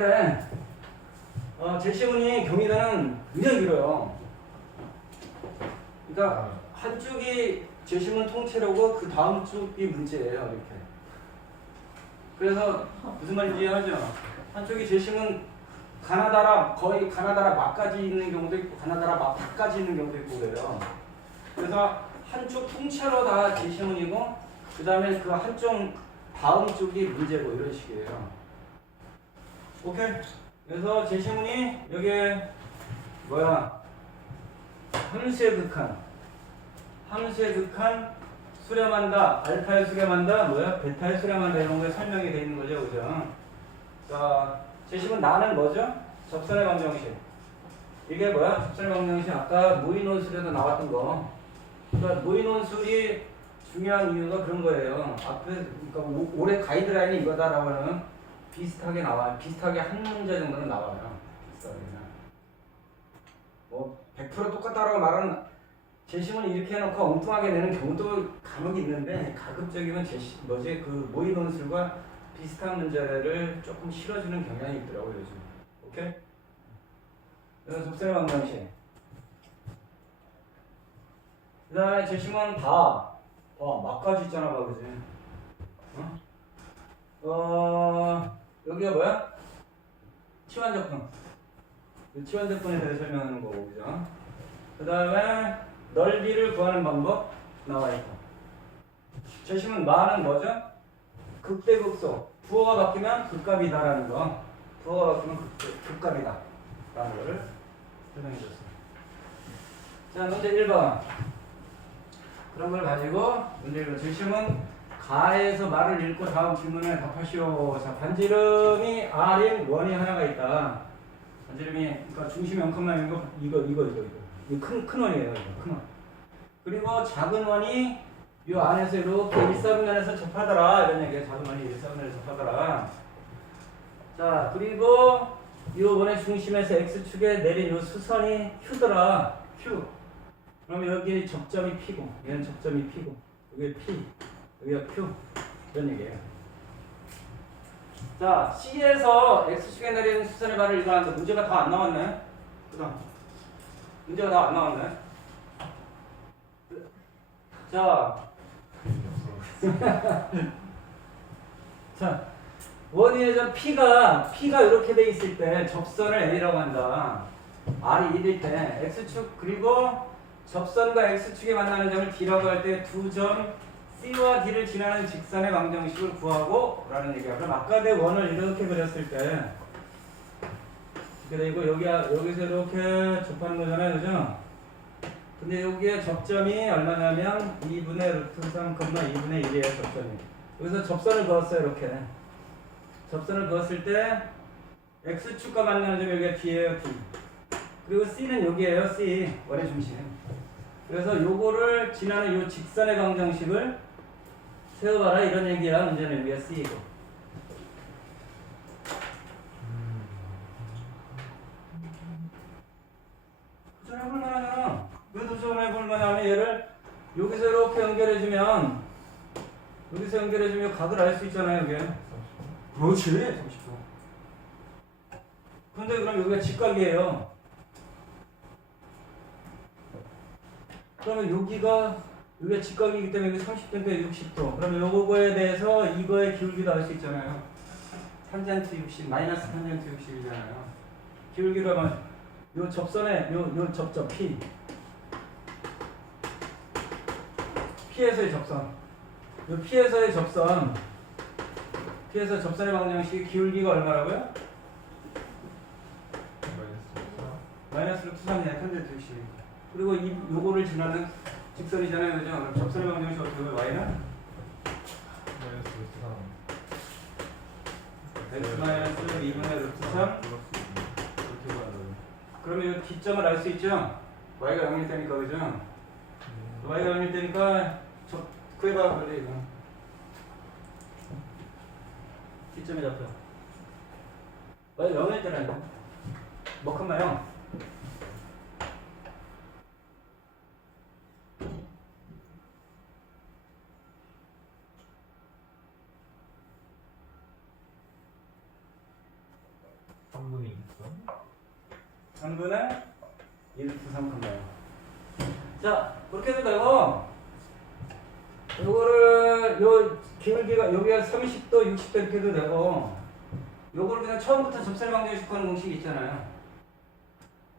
제시문인데 제시문이 경위단은 굉장히 길어요. 그러니까 한쪽이 제시문 통째로고 그 다음 쪽이 문제예요. 이렇게. 그래서 무슨 말인지 이해하죠? 한쪽이 제시문 가나다라 거의 가나다라 막까지 있는 경우도 있고 가나다라 막 밖까지 있는 경우도 있고 그래요. 그래서 한쪽 통째로 다 제시문이고 그 다음에 그 한쪽 다음 쪽이 문제고 이런 식이에요. 오케이? 그래서 제시문이 여기에 뭐야? 함수의 극한 수렴한다, 알파에 수렴한다, 뭐야? 베타에 수렴한다 이런 거에 설명이 되어 있는 거죠, 그죠? 자, 제시문 나는 뭐죠? 접선의 방정식. 이게 뭐야? 접선의 방정식 아까 모의논술에도 나왔던 거. 그러니까 모의논술이 중요한 이유가 그런 거예요. 앞에 그러니까 올해 가이드라인이 이거다라고 하면 비슷하게 나와요. 비슷하게 한 문제 정도는 나와요. 비슷하게. 뭐 100% 똑같다라고 말하는 제시문을 이렇게 해놓고 엉뚱하게 내는 경우도 간혹 있는데 가급적이면 그 모의 논술과 비슷한 문제를 조금 실어주는 경향이 있더라고요 요즘. 오케이? 그래서 접선의 방정식. 그 다음에 제시문 막까지 있잖아, 봐, 그지? 여기가 뭐야? 치환적분. 치환적분에 대해 설명하는 거고, 그죠? 그 다음에 넓이를 구하는 방법 나와 있고. 제시문 마는 뭐죠? 극대극소. 부호가 바뀌면 극값이다라는 거. 부호가 바뀌면 극값이다. 라는 거를 설명해 줬어요. 자, 문제 1번. 그런 걸 가지고 문제 1번. 제시문 가에서 말을 읽고 다음 질문에 답하시오. 자, 반지름이 R인 원이 하나가 있다. 반지름이, 그러니까 중심 0,0고 이거 큰 원이에요. 이거 큰 원. 그리고 작은 원이 이 안에서 이렇게 1사분면에서 접하더라. 이런 얘기예요. 작은 원이 1사분면에서 접하더라. 자, 그리고 이 원의 중심에서 X축에 내린 이 수선이 Q더라. Q. 그럼 여기 접점이 P고, 얘는 접점이 P고, 여기 P, 여기가 Q. 이런 얘기예요. 자, C에서 X축에 내리는 수선의 발을 이거하는데 문제가 다 안 나왔네. 그다음 문제가 다 안 나왔네. 자, 자, 원위의 P가 이렇게 돼 있을 때 접선을 A라고 한다. R이 1일 때 X축 그리고 접선과 X축이 만나는 점을 D라고 할 때 두 점 C와 D를 지나는 직선의 방정식을 구하고 라는 얘기야. 그럼 아까 내 원을 이렇게 그렸을 때 이렇게 되고 여기서 이렇게 접하는 거잖아요. 그죠? 근데 여기에 접점이 얼마냐면 2분의 루트 3, 2분의 1이에요. 접점이. 여기서 접선을 그었어요. 이렇게. 접선을 그었을 때 X축과 만나는 점이 여기가 D예요. D. 그리고 C는 여기에요. C. 원의 중심. 그래서 요거를 지나는 요 직선의 방정식을 세워봐라. 이런 얘기야. 문제는 여기가 C이고. 도전해볼 만하잖아. 왜 도전해볼 만하면 얘를 여기서 이렇게 연결해주면 각을 알 수 있잖아요. 여기. 그렇지. 30도. 근데 그럼 여기가 직각이에요. 그러면 여기가 직각이기 때문에 여기 30도인데 60도. 그러면 요거에 대해서 이거의 기울기도 알 수 있잖아요. 탄젠트 60, 마이너스 탄젠트 60이잖아요. 기울기로 하면 요 접선에 요 접점 P에서의 접선. 요 P에서의 접선. P에서 접선의 방정식 기울기가 얼마라고요? 마이너스 루트 3이야. 탄젠트 60. 그리고 요거를 지나는 직선이잖아요. 그죠? 그럼 접선의 방정식 어떻게 보면 y는? x 마이너스 2분의 루트 3 그러면 이 D점을 알 수 있죠? y가 0일 때니까. 그죠? y가 0일 때니까 구해봐 빨리 이거. D점이 잡혀. y가 0일 때라니까. 뭐 큰 마요? 3분의 2 루트 3 컴마요. 자, 그렇게 해도 되고, 요거를, 요 기울기가, 여기가 30도, 60도 이렇게 해도 되고, 요거를 그냥 처음부터 접선의 방정식 하는 공식이 있잖아요.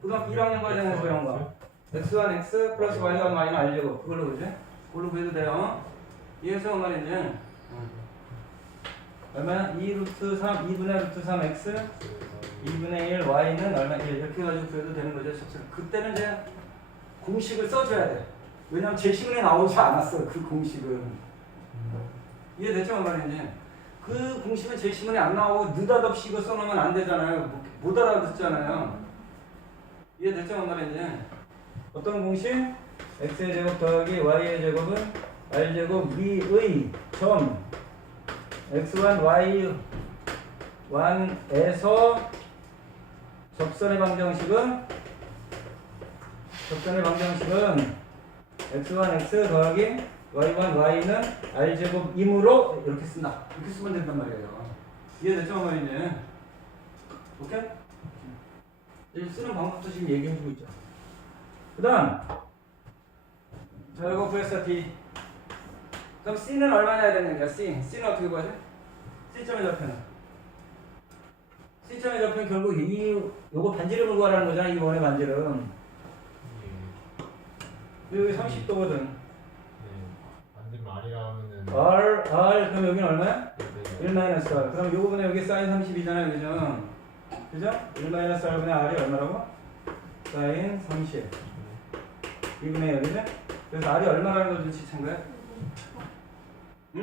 고등학교 1학년 과정에서 배운 거. x1 x 플러스 y1 y는 알제곱. 그걸로 그지? 그걸로 구해도 돼요. 이해해서 말인지. 얼마야? 2 루트 3, 2분의 루트 3 x 2분의 1 y는 얼마? 1 이렇게 해가지고 구해도 되는 거죠. 접선. 그때는 이제 공식을 써줘야 돼. 왜냐면 제시문에 나오지 않았어. 그 공식은. 이해됐죠? 말인지. 그 공식은 제시문에 안 나오고 느닷없이 이거 써놓으면 안 되잖아요. 못 알아듣잖아요. 이해됐죠? 말인지. 어떤 공식? x의 제곱 더하기 y의 제곱은 r제곱 위의 점 x1 y1에서 접선의 방정식은 x1 x 더하기 y1 y는 r제곱이므로 이렇게 쓴다. 이렇게 쓰면 된단 말이에요. 이해됐죠? 말이지. 오케이? 이제 쓰는 방법도 지금 얘기해주고 있죠. 그 다음 자 이거 구했어 D. 그럼 C는 얼마나 되는 거야? C는 어떻게 구하지? C점의 좌표는 결국 요거 반지름을 구하라는 거잖아. 이 원의 반지름. 여기 30도거든. 반지름 R이라 하면은 R 그럼 여기는 얼마야? 네. 1-R. 그럼 요 부분에 여기 사인 30이잖아요. 그죠? 그죠? 1-R분의 R이 얼마라고? 사인 30 2분의 1이죠? 그래서 R이 얼마라는 걸 눈치챈 거야? 응?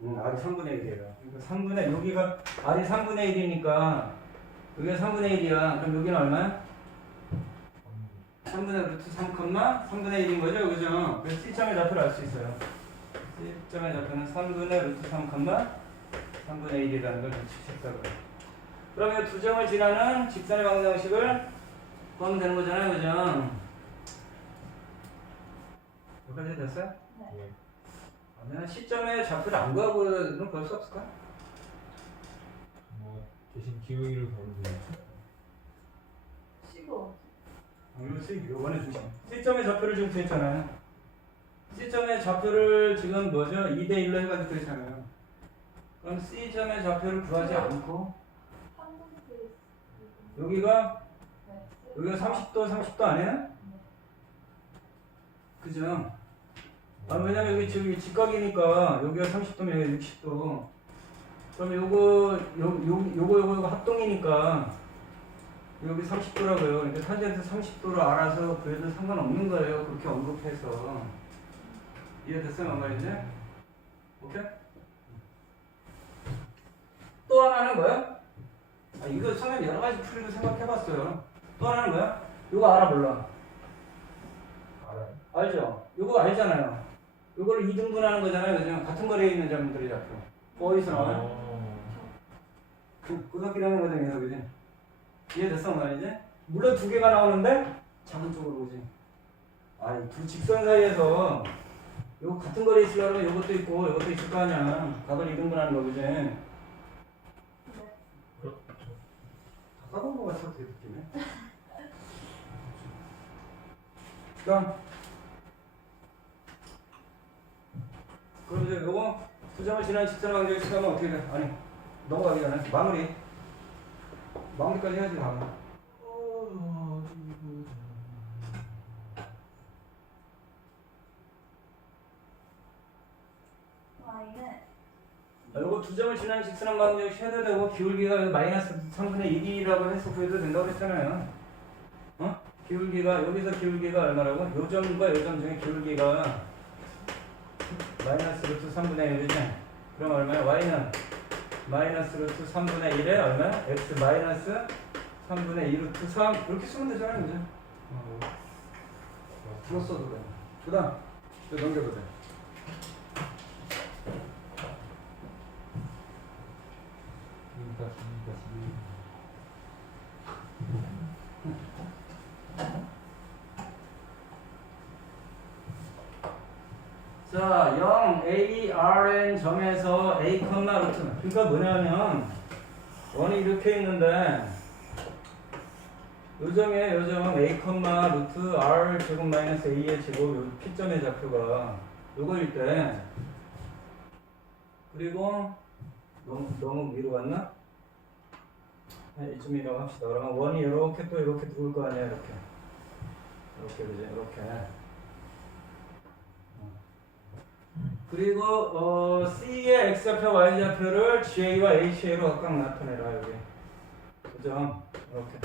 R이 3분의 1이에요. 그러니까 3분의 여기가 R이 3분의 1이니까 여기가 3분의 1이야. 그럼 여기는 얼마야? 3분의 루트 3, 3분의 1인 거죠? 그죠? 그래서 C점의 좌표를 알 수 있어요. C점의 좌표는 3분의 루트 3, 3분의 1이라는 걸 눈치챘다고요. 그러면 두 점을 지나는 직선의 방정식을 구하면 되는 거잖아요. 그죠? 여기까지 됐어요? 네. 그러면 시점의 좌표를 안 구하고는 볼 수 없을까? 뭐 대신 기울기를 보면 돼요. 요번에 주심. C점의 좌표를 지금 구했잖아요. C점의 좌표를 지금 뭐죠? 2대1로 해가지고 구했잖아요. 그럼 C점의 좌표를 구하지 않고 여기가 30도 아니에요? 그죠? 왜냐면 여기 지금 직각이니까 여기가 30도면 여기 60도. 그럼 요거 합동이니까 여기 30도라고요. 그러니까 탄젠트 30도로 알아서 구해도 상관없는 거예요. 그렇게 언급해서. 이해됐어요? 말이지? 오케이? 또 하나는 뭐야? 이거 선생님 여러 가지 풀이도 생각해봤어요. 또 하나는 뭐야? 이거 알아 몰라? 알아요? 알죠? 이거 알잖아요. 이거를 2등분하는 거잖아요. 그죠? 같은 거리에 있는 점들이 잡혀. 어디서 나와요? 고등학교 1학년 과정에서 그지? 이해됐어 말이지? 물론 두 개가 나오는데 작은 쪽으로 오지. 두 직선 사이에서 요거 같은 거리에 있으려면 요것도 있고 요것도 있을 거 아니야. 각을 2등분하는 거 그지? 그렇죠. 다 까본 거 같아 되게 느낌에. 그럼 이제 요거 두 점을 지난 직선 방정식 시작하면 어떻게 돼? 아니 넘어가기 전에 마무리까지 해야지 다음. 요거 두 점을 지난 직선 방정식 해도 되고 기울기가 마이너스 3분의 1이라고 해서 구해도 된다고 그랬잖아요. 기울기가 여기서 기울기가 얼마라고? 요 점과 요 점 중에 기울기가 마이너스 루트 3분의 1이지. 그럼 얼마야? y는 마이너스 루트 3분의 1에 얼마야? x 마이너스 3분의 2 루트 3 이렇게 쓰면 되잖아요. 그죠? 풀었어도 돼. 그 다음 이거 넘겨도 돼. 자, 0, A, Rn 점에서 A, 루트. 그러니까 뭐냐면 원이 이렇게 있는데 요점이에요. 요점 a, 루트 r 제곱 마이너스 a의 제곱 요 P점의 좌표가 요거일 때 그리고 너무 위로 갔나? 이쯤이라고 합시다. 그러면 원이 이렇게 또 이렇게 누울 거 아니야. 이렇게 그지 이렇게. 그리고 C의 X좌표, Y좌표를 GA와 HA로 각각 나타내라 여기. 그죠? 이렇게.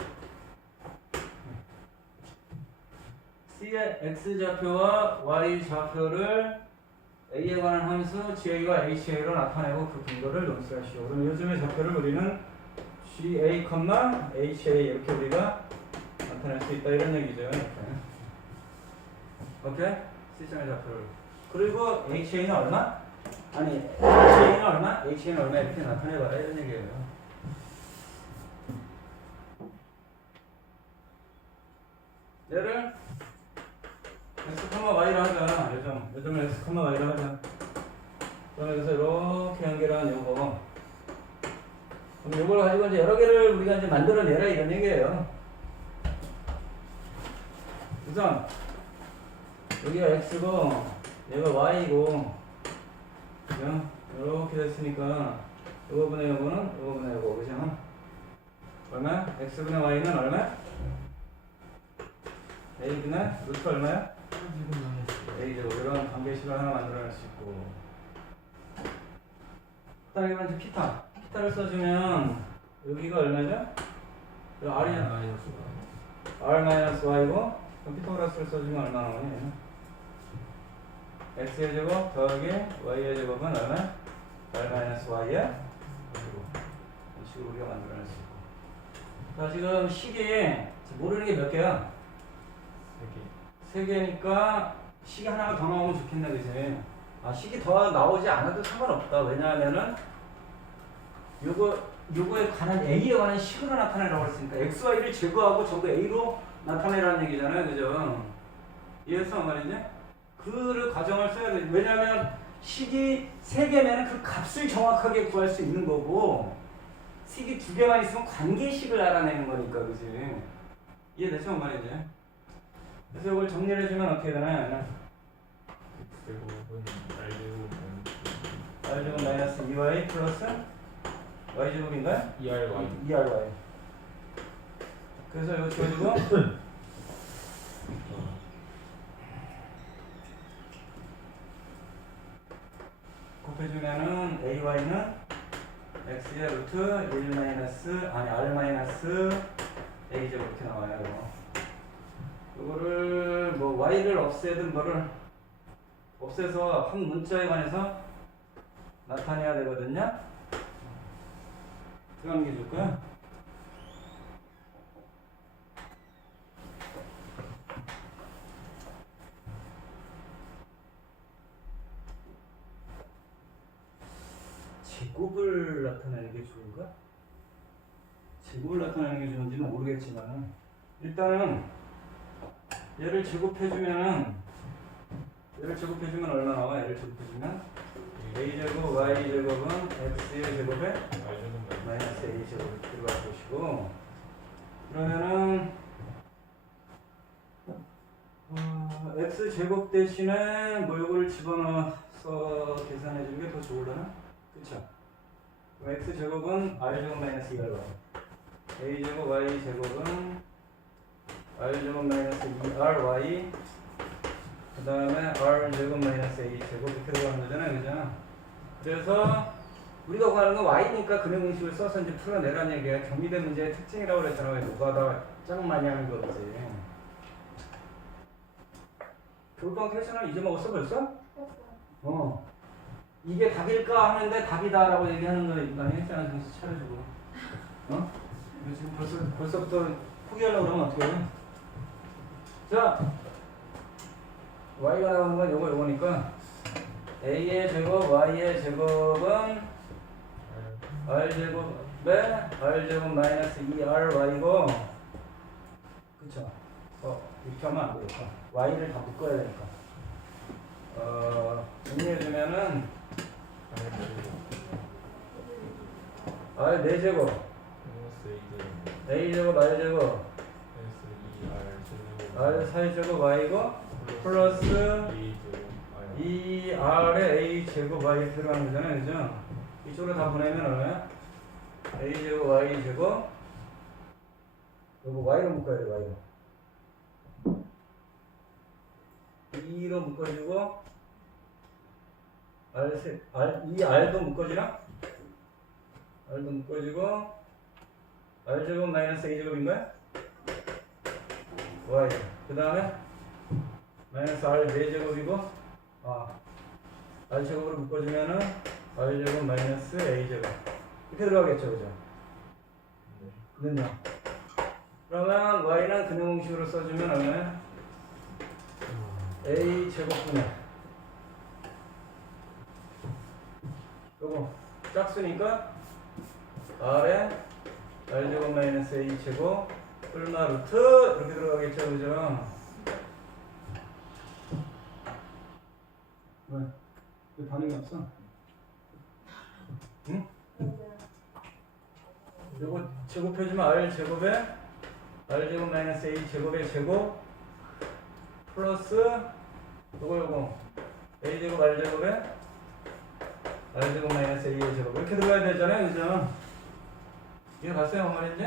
C의 X좌표와 Y좌표를 A에 관한 함수 GA와 HA로 나타내고 그 근거를 논술하시오. 그럼 요즘의 좌표를 우리는 GA, HA 이렇게 우리가 나타낼 수 있다 이런 얘기죠. 이렇게. 오케이? C점의 좌표를. 그리고 HA는 얼마? 아니 HA는 얼마? HA는 얼마 이렇게 나타내봐라 이런 얘기예요. 얘를 X, Y로 하자. 요즘은 X, Y로 하자. 그러면 여기서 이렇게 연결한 요거. 그럼 요걸 가지고 이제 여러 개를 우리가 이제 만들어내라 이런 얘기예요. 우선 여기가 X고 얘가 Y고 그죠? 이렇게 됐으니까 요거분의 요거는 요거분의 요거 그죠? 얼마? X분의 Y는 얼마? A분의 루트 얼마야? A제곱 이런 관계식을 하나 만들어낼 수 있고 그 다음에 이제 피타를 써주면 여기가 얼마죠? R이 R-Y고 그럼 피타고라스를 써주면 얼마 나오니? X의 제곱 더하기 Y의 제곱은 얼마? R-Y야? 이 식으로 우리가 만들어낼 수 있고 자 지금 식이 모르는 게 몇 개야? 3개니까 식이 하나가 더 나오면 좋겠네 그지? 식이 더 나오지 않아도 상관없다. 왜냐하면은 요거에 관한 A에 관한 식으로 나타내라고 했으니까 X, Y를 제거하고 전부 A로 나타내라는 얘기잖아요. 그죠? 이해했어 말이지? 그 과정을 써야 돼. 왜냐하면 식이 3개면 그 값을 정확하게 구할 수 있는 거고 식이 2개만 있으면 관계식을 알아내는 거니까 그지? 이해됐어 말이지? 그래서 이걸 정리를 해주면 어떻게 되나? 제곱은 R제곱 마이너스 2Y 플러스 Y제곱인가요? 2RY. 그래서 이거 지워지고 곱해주면은 AY는 X의 루트 1 마이너스 R 마이너스 A제곱 이렇게 나와요. 이거. 이거를 뭐 Y를 없애든 뭐를 없애서 한 문자에 관해서 나타내야 되거든요. 들어가는 게 좋고요. 제곱을 나타내는 게 좋은가? 제곱을 나타내는 게 좋은지는 모르겠지만 일단은 얘를 제곱해주면 얼마 나와? 얘를 제곱해주면 A제곱 Y제곱은 X의 제곱에 마이너스 A제곱 들어갈 것이고 그러면은 X제곱 대신에 뭐 요거를 집어넣어서 계산해주는 게 더 좋으려나? 그쵸? 그럼 X제곱은 R제곱 마이너스 2RY A제곱 Y제곱은 R제곱 마이너스 2RY 그 다음에 R제곱 마이너스 A제곱 이렇게 들어가는 거잖아요. 그죠? 그래서 우리가 구하는 건 Y니까 근형식을 써서 이제 풀어내라는 얘기야. 정리된 문제의 특징이라고 그랬잖아. 노가다 짱 많이 하는 거지. 교육방 캐셔널 이제 먹었어 벌써? 이게 답일까 하는데 답이다라고 얘기하는 거 많이 했잖아. 정신 차려주고. 지금 벌써부터 포기하려고 그러면 어떻게 해? 자, Y가 나오는 건 요거니까 A의 제곱, Y의 제곱은 R제곱에 R제곱 마이너스 2RY고 그쵸? 이렇게 하면 안 되겠다. Y를 다 묶어야 되니까 정리해주면은 R 4제곱 a제곱 r제곱 S2R 제곱 r 사이제곱 y고 플러스 A 제곱 R 2r에 a제곱 y 이렇게 들어가는 거잖아요. 그죠? 이쪽으로 다 보내면 얼마야? a제곱 y제곱 요거 y로 묶어야 돼. y로 2로 묶어주고 이 r도 묶어지나? r도 묶어지고 r제곱 마이너스 a제곱인가요? y 그 다음에 마이너스 r 4제곱이고 r제곱으로 묶어주면은 r제곱 마이너스 a제곱 이렇게 들어가겠죠. 그죠? 는요. 그러면 y는 근해 공식으로 써주면 얼마야? a 제곱분의 요거 짝수니까 r에 r제곱 마이너스 a 제곱 뿔마 루트 이렇게 들어가겠죠. 그죠? 왜 반응이 없어? 응? 요거 제곱해주면 r 제곱에 r 제곱 마이너스 a 제곱의 제곱 플러스 요거 a 제곱 r 제곱에 r 제곱 마이너스 a의 제곱 이렇게 들어가야 되잖아요. 그죠? 이해 갔어요? 뭔 말인지?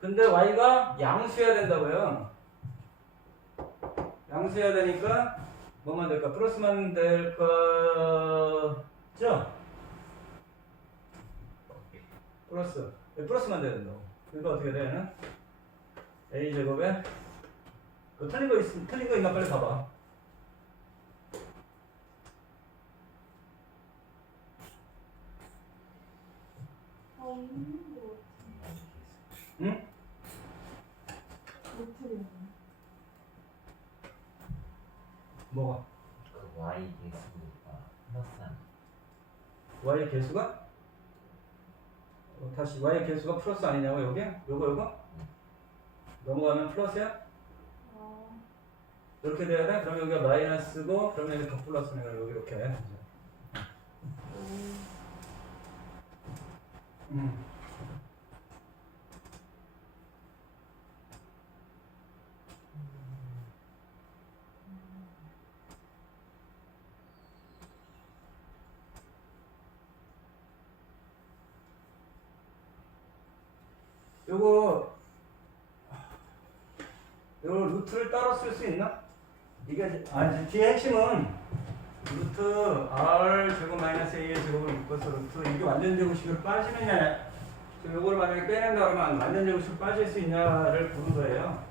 근데 y가 양수해야 된다고요. 양수해야 되니까 뭐만 될까? 플러스만 될 거죠? 플러스만 돼야 된다고. 그러니까 어떻게 돼요? a 제곱에 틀린 거 있나 빨리 봐봐. 응? 뭐가? 그 Y 개수가 플러스한 y 개수가? 다시 y 개수가 플러스 아니냐고 여기? 요거? 넘어가면 플러스야? 이렇게 돼야 돼? 그럼 여기가 마이너스고 그러면 여기 더 플러스니까 여기 이렇게 해. 요거 루트를 따로 쓸 수 있나? 이게 뒤에 핵심은 루트 r 제곱 마이너스 a의 제곱을 묶어서 루트 이게 완전 제곱식으로 빠지느냐 지금 요거를 만약에 빼낸다 그러면 완전 제곱식으로 빠질 수 있냐를 보는 거예요.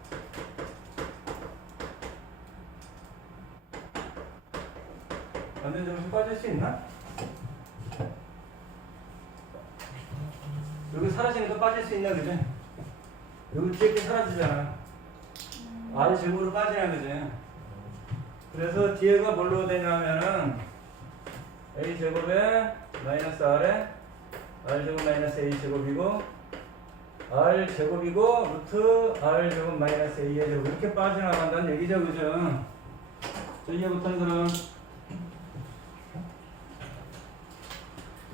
완전 제곱식 빠질 수 있나? 여기 사라지니까 빠질 수 있나 그지? 여기 뒤에 게 사라지잖아. r 제곱으로 빠지냐 그지? 그래서 뒤에가 뭘로 되냐면은 a 제곱에 마이너스 r에 r 제곱 마이너스 a 제곱이고 r 제곱이고 루트 r 제곱 마이너스 a의 제곱 이렇게 빠져나간다는 얘기죠. 그죠? 저 이해 못한 사람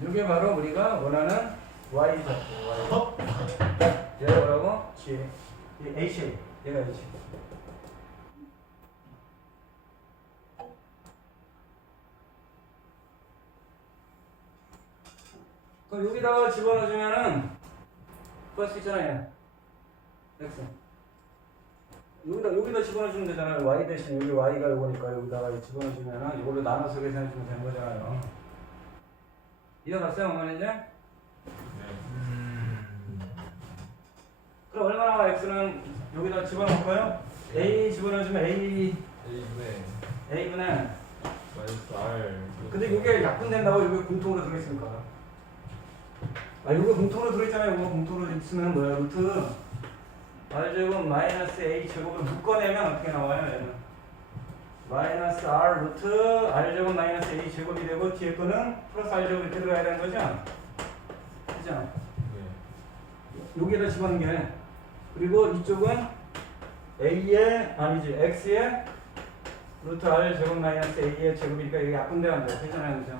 이게 바로 우리가 원하는 y죠. 얘가 뭐라고? G 이 H 얘가 H 그럼 여기다가 집어넣어주면은 구할 수 있잖아요. X 여기다 집어넣어주면 되잖아요. Y 대신 여기 Y가 요거니까 여기다가 집어넣어주면은 이걸로 나눠서 계산해주면 되는 거잖아요. 이해갔어요? 어머니 이제? 그럼 얼마나 나와? X는 여기다 집어넣을까요? A 집어넣어주면 A분의 마이너스 R 근데 이게 약분된다고 여기 공통으로 들어있으니까 여기 공통으로 들어있잖아요. 이거 공통으로 있으면 뭐야? 루트 R제곱 마이너스 A제곱을 묶어내면 어떻게 나와요? 얘는 마이너스 R 루트 R제곱 마이너스 A제곱이 되고 뒤에 거는 플러스 R제곱 이렇게 들어가야 되는 거죠? 그죠? 여기에다 집어넣는 게 그리고 이쪽은 A의 아니지 X의 루트 R 제곱 마이너스 A의 제곱이니까 여기 약분되면 안 돼요. 되잖아요. 그죠?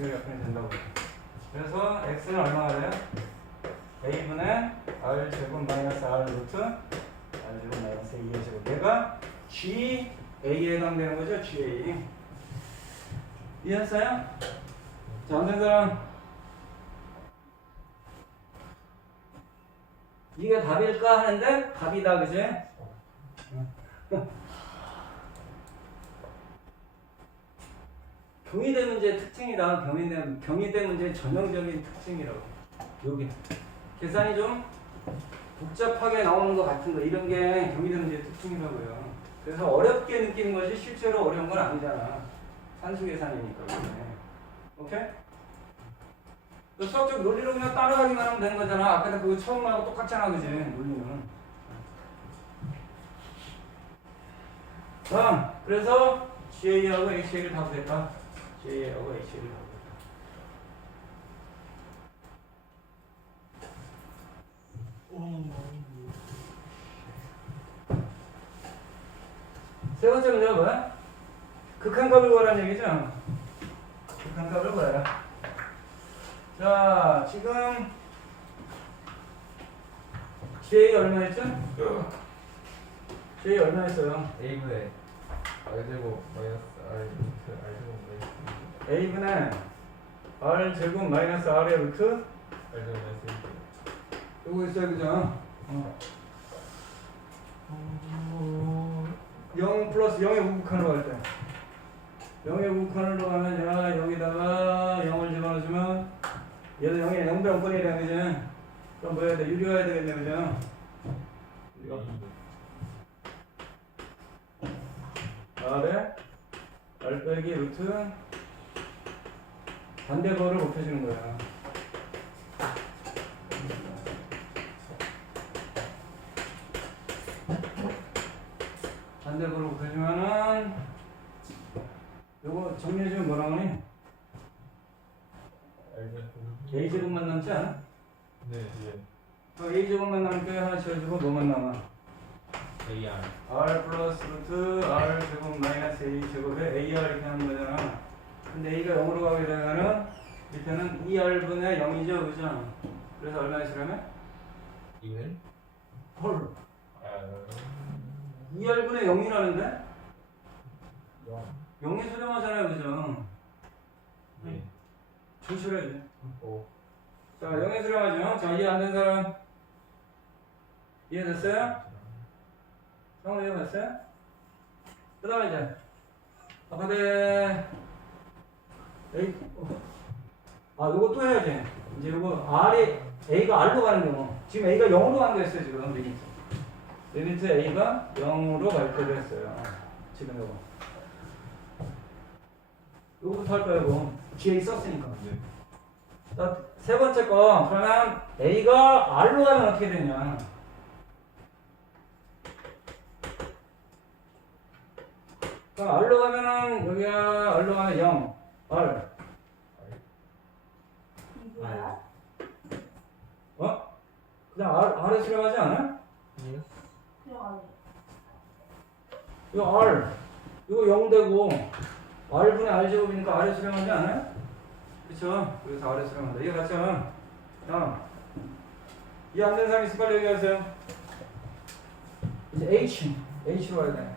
여기 약분이 된다고. 그래서 X는 얼마가 돼요? a분의 r 제곱 마이너스 r 루트 r 제곱 마이너스 a의 제곱 얘가 g a에 해당되는 거죠. g a 이해했어요? 자, 안 된 사람 이게 답일까 하는데 답이다, 그지? 경희대 문제의 특징이다. 경희대 문제의 전형적인 특징이라고. 여기 계산이 좀 복잡하게 나오는 것 같은 거 이런 게 경희대 문제의 특징이라고요. 그래서 어렵게 느끼는 것이 실제로 어려운 건 아니잖아. 산수 계산이니까. 그래. 오케이? 수학적 논리로 그냥 따라가기만 하면 되는 거잖아. 아까도 그거 처음 말하고 똑같잖아, 그지? 논리는. 그래서 GA하고 HA를 다 구했다. GA하고 HA를 다 구했다. 세 번째 문제가 뭐야? 극한값을 구하라는 얘기죠? 극한값을 구해라. 자, 지금 GA 얼마였죠? GA 얼마였어요? a분의 r 제곱 마이너스 r 루트 r 제곱 마이너스 A분의 R 제곱 마이너스 R의 루트 r 제곱 마이너스 2. 요거 있어요, 그죠? 0 플러스 0의 우극한으로 갈 때 0의 우극한으로 가면 야 여기다가 0을 집어넣어주면 얘도 0이 0배 0번이 되는 거지. 그럼 뭐 해야 돼? 유리화해야 되겠네, 그죠? 이거 R에 R 빼기 루트 반대거를 곱해주는 거야. 반대거를 곱해주면은 요거 정리해주면 뭐라고 하니? r 제곱 A제곱만 남지 않아? 네, 예. A제곱만 남게 하나 지워주고 뭐만 남아? ar R 플러스 루트 R 제곱 마이너스 A 제곱에 AR 이렇게 하는 거잖아. 근데 A가 0으로 가게 되면은 밑에는 2R분의 0이죠, 그죠? 그래서 얼마에 수렴해? 2분의 헐, r 2R분의 0이라는데? 0 0이 수렴하잖아요, 그죠? 예. 조심해야 돼. 5 자, 0에 수렴하죠? 자, 이해 안 된 사람? 이해됐어요? 상호 이해됐어요? 그 다음에 이제 근데 요거 또 해야지. 이제 요거 R이 A가 R로 가는 경우 지금 A가 0으로 가는 거 했어요. 지금 리미트 A가 0으로 갈 때로 했어요. 지금 요거부터 할까요? 이거 GA 썼으니까. 네. 자, 세 번째 거 그러면 A가 R로 가면 어떻게 되냐? 그럼 R로 가면은 여기가 R로 가면 0 R 뭐야? 그냥 R에 수렴하지 않아? 예. 그냥 안 해. 이거 R 이거 0 되고 R분의 R 제곱이니까 R에 수렴하지 않아요? 그쵸? 그래서 R에 수렴한다. 이해 갔죠? 이해 안 되는 사람 있으면 빨리 얘기하세요. 이제 H로 가야 돼.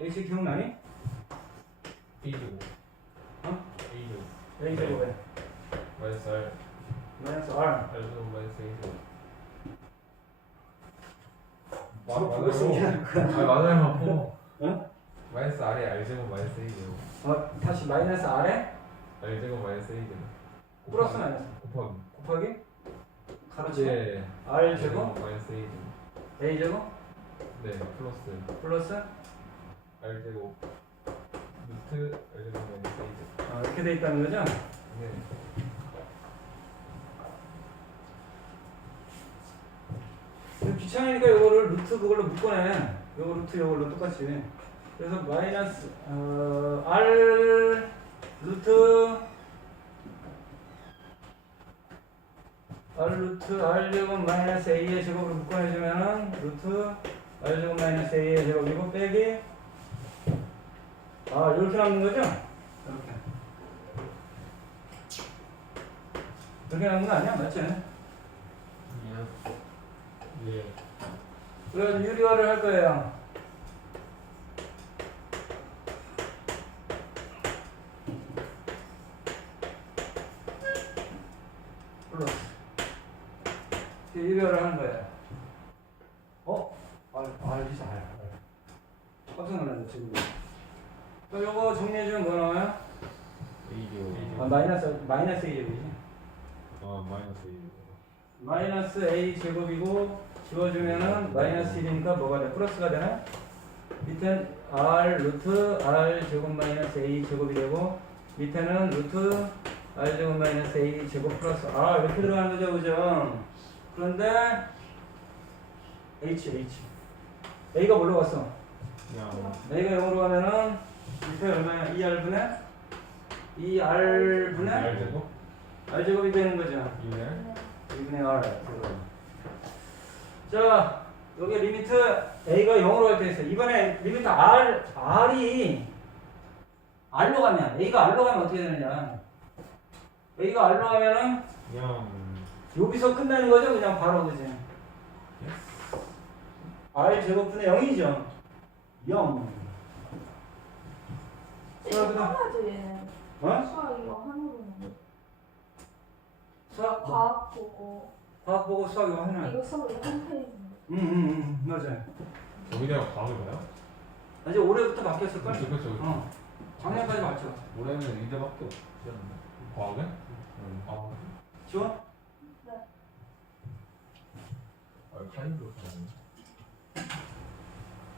H 기억나니? a 제곱 어? a 제곱 A 제곱에 마이너스 r 마이너스 R r 제곱 마이너스 a 제곱 그거 쓰면 맞아요. 어? 마이너스 r에 r 제곱 마이너스 a 제곱 다시 마이너스 R에 r 제곱 마이너스 a 제곱 플러스 마이너스 곱하기 곱하기 가로치 예. R 제곱 마이너스 a 제곱 A 제곱 네 플러스 플러스 r 제곱 루트 r 제곱 마이너스 a 제곱 이렇게 돼 있다는 거죠? 네. 귀찮으니까 이거를 루트 그걸로 묶어내. 요거 루트 요걸로 똑같이. 그래서 마이너스 R 루트 R 제곱 마이너스 A의 제곱으로 묶어내주면은 루트 R 제곱 마이너스 A의 제곱이고 빼기 이렇게 남는 거죠? 이렇게. 그렇게 하는 거 아니야? 맞지? 예. 그래서 유리화를 할 거예요. 플러스. 유리화를 하는 거예요. 진짜 깜짝 놀랐네, 지금. 또 요거 정리해주면 뭐 나와요? A제곱. 마이너스 A제곱이지. 마이너스 A. 마이너스 A 제곱이고 지워주면은 마이너스 1이니까 뭐가 돼? 플러스가 되나? 밑에는 R 루트 R 제곱 마이너스 A 제곱이 되고 밑에는 루트 R 제곱 마이너스 A 제곱 플러스 R 이렇게 들어가는 거죠, 그죠? 그런데 H A가 뭘로 갔어? 그냥 A가 0으로 가면은 밑에 얼마야? 2R분의 2R분의 R제곱. R 제곱이 되는 거죠. 2는 네. 2분의 R 자 여기 리미트 A가 0으로 갈 때 있어요. 이번에 리미트 R이 R로 가면 A가 R로 가면 어떻게 되느냐. A가 R로 가면은 그냥 여기서 끝나는 거죠. 그냥 바로 그지. R 제곱분의 0이죠. 0. 이거 그다음- 하나죠 얘는. 어? 수학 이거 하나로는. 수학 과학 보고 과학 보고 수학 이거 하나. 이거 수학 이거 한 페이지. 맞아요. 여기다가 과학을 봐요? 아직 올해부터 바뀌었을 걸. 그렇죠. 작년까지 맞죠. 올해는 이제밖에 없지 않나? 과학은? 아, 지워? 카인도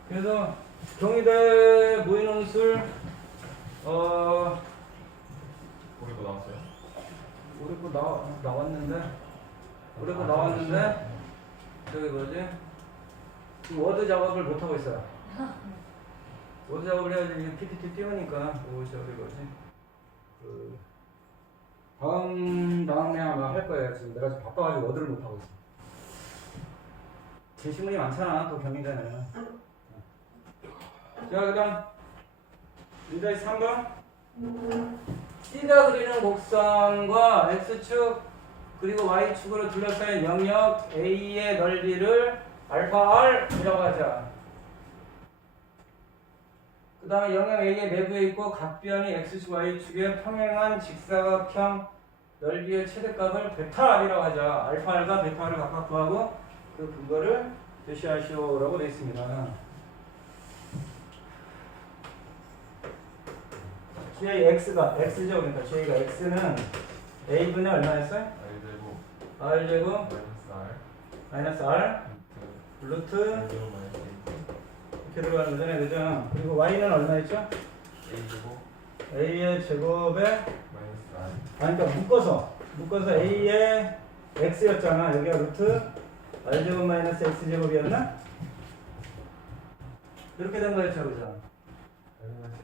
그래서 경희대 모의논술 우리 거 나왔어요? 우리 거 나왔는데 우리 거 나왔는데 저기 뭐지? 지금 워드 작업을 못 하고 있어요. 워드 작업을 해야지 이게 PPT 띄우니까 저기 뭐지? 그 다음에 아마 할 거예요. 지금 내가 지금 바빠가지고 워드를 못 하고 있어. 제시문이 많잖아 또 경희대는. 자 그다음 문제 3번. C가 그리는 곡선과 X축 그리고 Y축으로 둘러싸인 영역 A의 넓이를 알파 R이라고 하자. 그 다음에 영역 A의 내부에 있고 각변이 X축, Y축의 평행한 직사각형 넓이의 최대값을 베타 R이라고 하자. 알파 R과 베타 R을 각각 구하고 그 근거를 제시하시오라고 되어 있습니다. JX가 X죠. 그러니까 J가 X는 A분의 얼마였어요? R제곱 R제곱 마이너스 R 마이너스 R 루트 R제곱 마이너스 이렇게 들어가는 거잖아요. 그죠? 그리고 Y는 얼마였죠? A제곱 A의 제곱에 마이너스 R 그러니까 묶어서 A의 X였잖아. 여기가 루트 R제곱 마이너스 X제곱이었나? 이렇게 된 거였죠. 그죠? 마이너스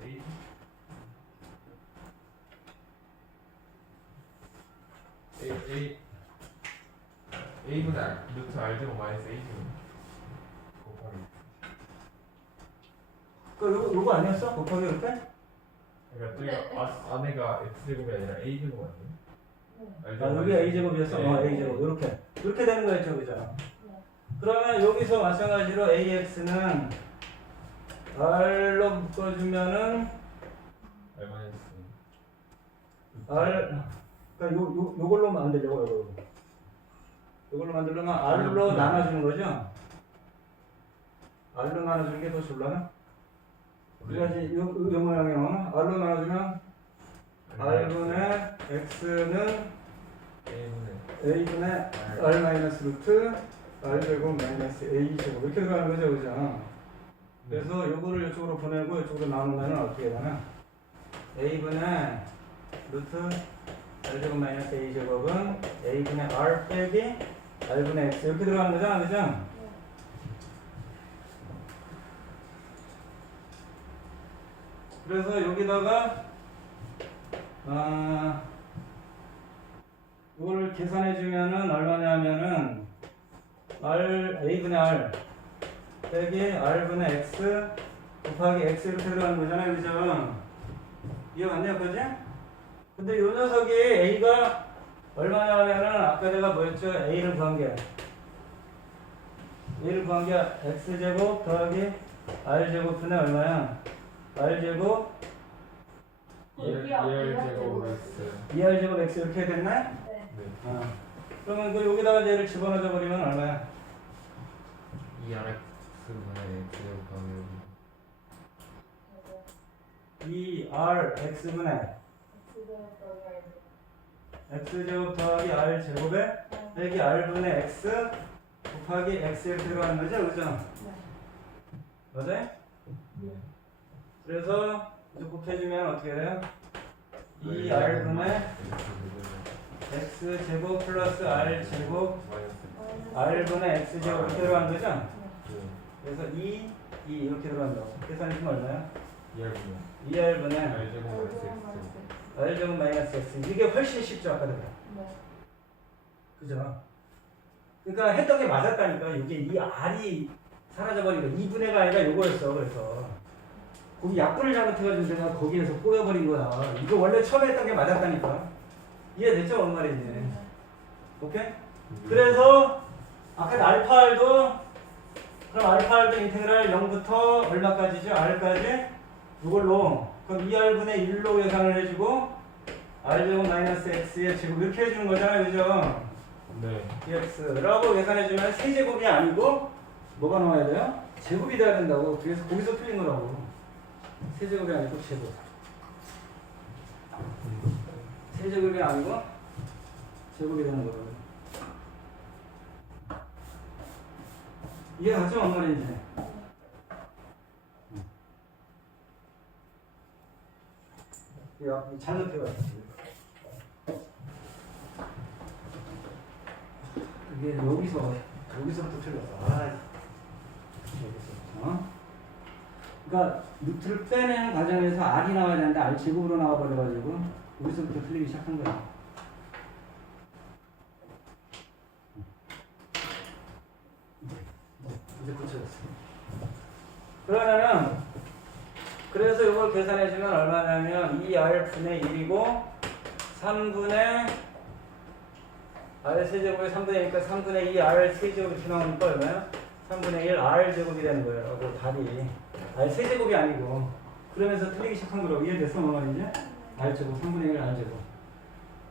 A A분의 R 루트 R제곱 마이너스 A제곱 곱하기 요거 아니었어? 곱하기 이렇게? 그러니까 저기 네. 안에가 X제곱이 아니라 A제곱 아니에요? 아, 여기 A제곱이었어? 네. A제곱. 이렇게 되는 거였죠. 그죠? 네. 그러면 여기서 마찬가지로 AX는 R로 묶어주면은 R 마이너스 R 그러니까 요걸로 만들려고 요걸로 만들려면 R로 나눠주는 거죠? R로 나눠주는 게 더 좋을라나? 그래야지 요 모양이 나오나? R로 나눠주면 R분의 X는 A분의 R 마이너스 루트 R 제곱 마이너스 A 제곱 이렇게 들어가는 거죠, 그죠? 그래서 요거를 이쪽으로 보내고 이쪽으로 나누면 어떻게 되나? A분의 루트 R 제곱 마이너스 A 제곱은 A분의 R 빼기 R분의 X 이렇게 들어가는 거잖아, 그죠? 그래서 여기다가 이거를 계산해 주면은 얼마냐면은 A분의 R 빼기 R분의 X 곱하기 X 이렇게 들어가는 거잖아요, 그죠? 이해가 안 돼요, 그지? 근데 이 녀석이 A가 얼마냐면은 아까 내가 뭐였죠? A를 구한 게 X제곱 더하기 R제곱 분의 얼마야? R제곱 2R 제곱 X. 2R제곱 X 이렇게 됐나? 네. 네. 그러면 그 여기다가 얘를 집어넣어 버리면 얼마야? 2RX분의 X제곱 더하기 2RX분의 X제곱 더하기 R제곱에 여기 R분의 X 곱하기 X 이렇게 들어가는 거죠? 그죠? 맞아요? 네. 그래서 이제 곱해주면 어떻게 돼요? 2R분의 X제곱 플러스 R제곱 마이너스. R분의 X제곱 이렇게 들어가는 거죠? 네. 그래서 2 이렇게 들어간다고. 계산해주면 얼마야? 2R분의 2R분의 R 제곱 마이너스 X. R제곱 마이너스 X. 이게 훨씬 쉽죠, 아까 전에. 그죠? 그러니까 했던 게 맞았다니까. 이게 이 R이 사라져버린 거. 2분의가 아니라 요거였어. 그래서 거기 약분을 잘못해가지고 내가 거기에서 꼬여버린 거야. 이거 원래 처음에 했던 게 맞았다니까. 이해됐죠? 뭔 말인지. 오케이? 그래서 아까 알파R도 그럼 알파R도 인테그랄 0부터 얼마까지죠? R까지 이걸로 그럼 2R분의 1로 계산을 해주고 R제곱 마이너스 X의 제곱 이렇게 해주는 거잖아요. 그죠? 네. dx라고 계산해주면 세제곱이 아니고 뭐가 나와야 돼요? 제곱이 돼야 된다고. 그래서 거기서 틀린 거라고. 세제곱이 아니고 제곱. 세제곱이 아니고 제곱이 되는 거라고. 이해 가죠? 뭔 말인지. 야, 잘못해가지고. 이게 여기서부터 틀렸어. 여기서부터. 그러니까 루트를 빼내는 과정에서 R이 나와야 되는데 R 제곱으로 나와버려가지고 여기서부터 틀리기 시작한 거야. 이제 고쳐졌어. 그러면은 그래서 이걸 계산해주면 얼마냐면 2R분의 1이고 3분의 R 세제곱에 3분의 1이니까 3분의 2 R 세제곱이 이렇게 나오니까 얼마야? 3분의 1 R 제곱이 되는 거예요. 라고 답이 R 세제곱이 아니고 그러면서 틀리기 시작한 거라고. 이해됐어? 뭐 말인지? R 제곱 3분의 1 R 제곱.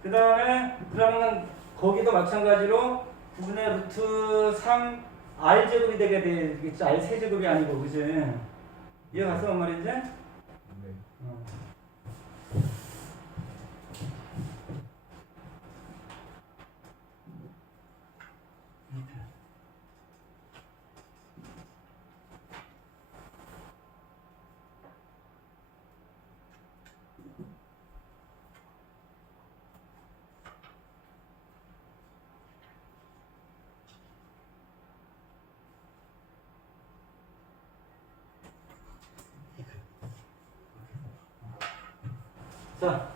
그 다음에 그러면 거기도 마찬가지로 9분의 루트 3 R 제곱이 되게 되겠지. R 세제곱이 아니고 그지? 이해 갔어? 뭔 말인지? 네. 자,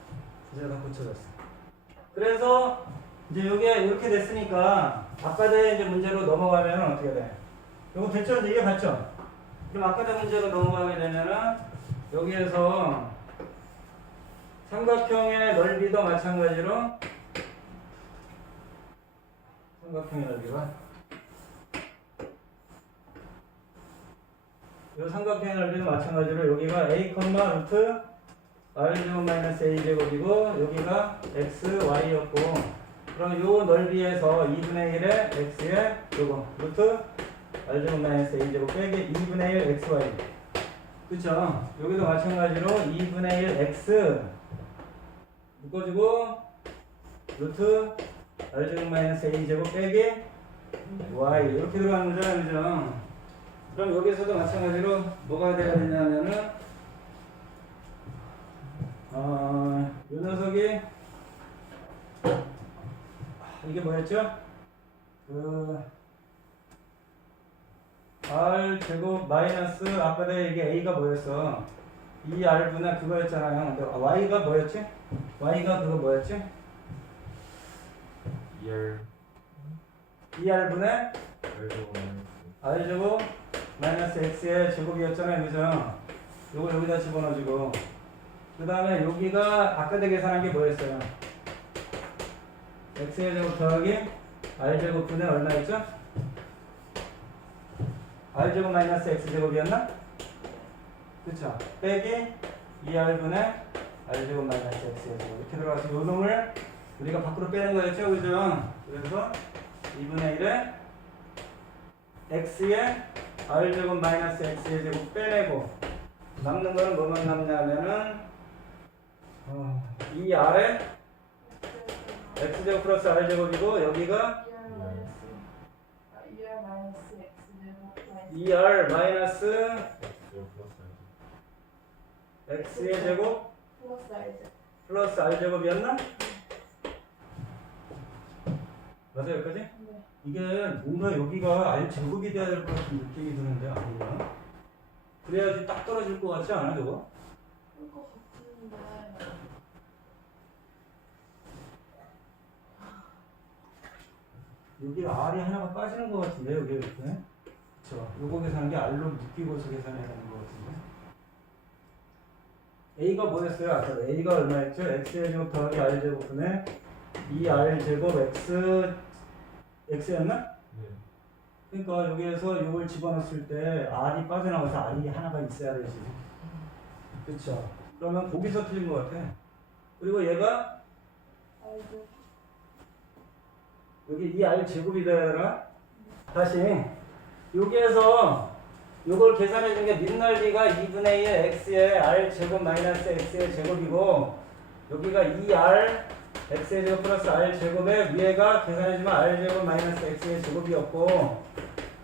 이제 다 고쳐졌어. 그래서 이제 이게 이렇게 됐으니까 아까 전 이제 문제로 넘어가면 어떻게 돼? 이거 됐죠? 이제 이해 갔죠? 그럼 아까 전 문제로 넘어가게 되면은 여기에서 삼각형의 넓이도 마찬가지로 삼각형의 넓이가 이 삼각형의 넓이도 마찬가지로 여기가 a, 루트 r제곱 마이너스 a제곱이고 여기가 x, y였고 그럼 요 넓이에서 2분의 1의 x의 요거 루트 r제곱 마이너스 a제곱 빼기 2분의 1 xy 그쵸? 여기도 마찬가지로 2분의 1 x 묶어주고 루트 r제곱 마이너스 a제곱 빼기 y 이렇게 들어가는 거잖아요. 그죠? 그럼 여기서도 마찬가지로 뭐가 돼야 되냐면은 이 녀석이 이게 뭐였죠? 그 r 제곱 마이너스 아까 전에 이게 a가 뭐였어? 2r분의 그거였잖아요. 근데 y가 뭐였지? y가 그거 뭐였지? 2R 2r분의 R 제곱 마이너스 r 제곱 마이너스 x의 제곱이었잖아요. 그죠? 요거 여기다 집어넣어주고 그 다음에 여기가 아까 전에 계산한 게 뭐였어요? x의 제곱 더하기 r제곱 분의 얼마 있죠? r제곱 마이너스 x제곱이었나? 그쵸? 빼기 2r분의 r제곱 마이너스 x제곱 이렇게 들어가서 요 놈을 우리가 밖으로 빼는 거였죠? 그죠? 그래서 2분의 1에 x의 r제곱 마이너스 x의 제곱 빼내고 남는 거는 뭐만 남냐면은 2r에 x제곱 플러스 r제곱이고 여기가 2R 마이너스 X제곱 2r 마이너스 X제곱 플러스 x의 제곱 플러스 R제곱. 플러스 r제곱이었나? 맞아요, 여기까지? 네. 이게 뭔가 여기가 r제곱이 돼야 될 것 같은 느낌이 드는데 아닌가? 그래야지 딱 떨어질 것 같지 않아 저거? 그럴 것 같은데. 여기 r이 하나가 빠지는 것 같은데 여기 이렇게 그쵸? 요거 계산한 게 r로 묶이고서 계산해야 되는 것 같은데 a가 뭐였어요? 아까 a가 얼마였죠? x의 제곱 더하기 r제곱 분의 2r제곱 x였나? 네. 그러니까 여기에서 이걸 집어넣었을 때 r이 빠져나와서 r이 하나가 있어야 되지. 그쵸? 그러면 거기서 틀린 것 같아. 그리고 얘가 R제곱. 여기 이 r 제곱이 되라. 다시 여기에서 요걸 계산해 준 게 밑넓이가 2분의 1 x의 r 제곱 마이너스 x의 제곱이고 여기가 2r x의 제곱 플러스 r 제곱에 위에가 계산해 주면 r 제곱 마이너스 x의 제곱이었고